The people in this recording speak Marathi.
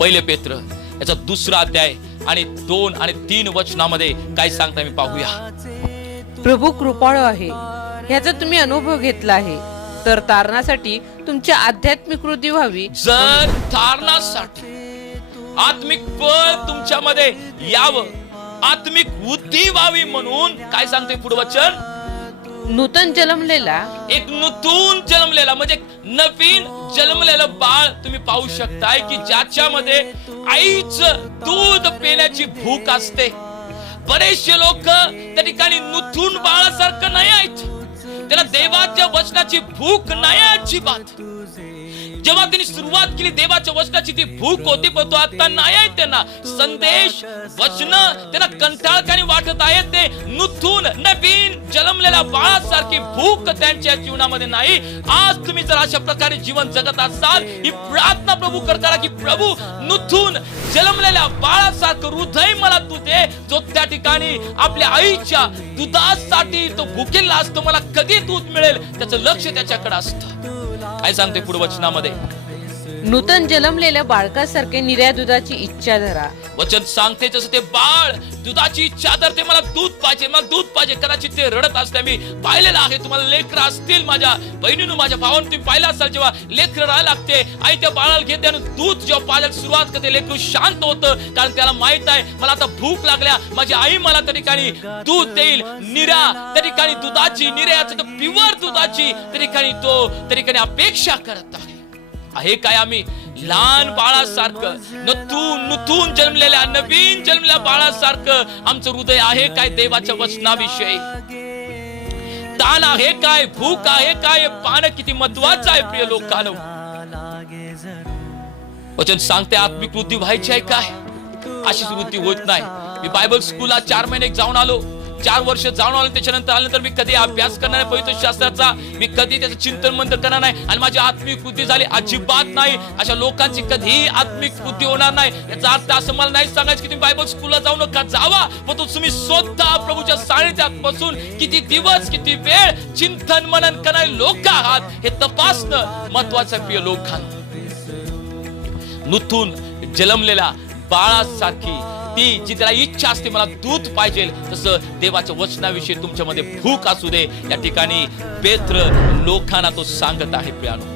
पहिले पेत्र याचा दुसरा अध्याय आणि दोन आणि तीन वचनामध्ये काय सांगता मी पाहूया. प्रभू कृपाळू आहे. ह्याचा तुम्ही अनुभव घेतला आहे. तर तारणासाठी तुमची आध्यात्मिक वृद्धी व्हावी. जर तारणासाठी आत्मिक बळ तुमच्यामध्ये यावं आत्मिक वृद्धी व्हावी म्हणून काय सांगते पुढे वचन? नूतन जन्मलेला? एक नूतन जन्मलेला म्हणजे नवीन जन्मलेलं बाळ तुम्ही पाहू शकताय की ज्याच्यामध्ये आईच दूध पिण्याची भूक असते. बरेचसे लोक त्या ठिकाणी नूतन बाळासारखं नाही आहेत. त्याला देवाच्या वचनाची भूक नाही अजिबात. जेव्हा त्यांनी सुरुवात केली देवाच्या वचनाची ती भूक होती पण तो आता नाही आहे त्यांना. संदेश वचन त्यांना कंटाळकाने वाटत आहेत ते. नुथून नवीन जन्मलेल्या बाळासारखी भूक त्यांच्या जीवनामध्ये नाही. आज तुम्ही जर अशा प्रकारे जीवन जगत असाल ही प्रार्थना प्रभू करताना की प्रभू नुथून जन्मलेल्या बाळासारखं हृदय मला तू दे जो त्या ठिकाणी आपल्या आईच्या दुधासाठी तो भुकेला असतो मला कधी दूध मिळेल? त्याचं लक्ष त्याच्याकडे असतं. काय सांगते पुढे वचनामध्ये. नूतन जन्मलेल्या बाळकासारखे निर्या दुधाची इच्छा धरा. वचन सांगते जसं ते बाळ दुधाची इच्छा धरते मला दूध पाहिजे मला दूध पाहिजे. कदाचित ते रडत असते मी पाहिलेलं आहे. तुम्हाला लेकर असतील माझ्या बहिणीनं माझ्या भावानं तुम्ही पाहिलं असाल जेव्हा लेकर रडायला लागते आई त्या बाळाला घेते आणि दूध जेव्हा पाहायला सुरुवात करते लेकरू शांत होतं कारण त्याला माहीत आहे मला आता भूक लागल्या. माझी आई मला त्या ठिकाणी दूध देईल निरा त्या ठिकाणी दुधाची निर्याचं प्युअर दुधाची त्या ठिकाणी तो त्या ठिकाणी अपेक्षा करत आहे काय आम्ही लहान बाळासारखं नतून नुतून जन्मलेल्या नवीन जन्मल्या बाळासारखं आमचं हृदय आहे काय देवाच्या वचनाविषयी? ताण आहे काय भूक आहे काय पान किती महत्वाचं आहे प्रिय लोकांनो. वचन सांगते आत्मिक वृद्धी व्हायची आहे काय? अशीच वृद्धी होत नाही. मी बायबल स्कूलला चार महिने जाऊन आलो. चार वर्ष जाऊन आले त्याच्यानंतर आल्यानंतर मी कधी अभ्यास करणार नाही. पवित्र शास्त्राचा मी कधी त्याचं चिंतन मंत्र करणार नाही. आणि माझी आत्मिक बुद्धी झाली अजिबात नाही. अशा लोकांची कधीही आत्मिक बुद्धी होणार नाही. याचा अर्थ असं मला नाही सांगायचं की तुम्ही बायबल स्कूलला जाऊ नका जावा. पण तो तुम्ही स्वतः प्रभूच्या सानिध्यात बसून किती दिवस किती वेळ चिंतन मनन करणारे लोक आहात हे तपासणं महत्वाचं प्रिय लोकांना. नुथून जलमलेला बाळासारखी. ती जी त्याला इच्छा असते मला दूध पाहिजे तसं देवाच्या वचनाविषयी तुमच्यामध्ये भूक असू दे. या ठिकाणी पेत्र लोकांना तो सांगत आहे प्रियानो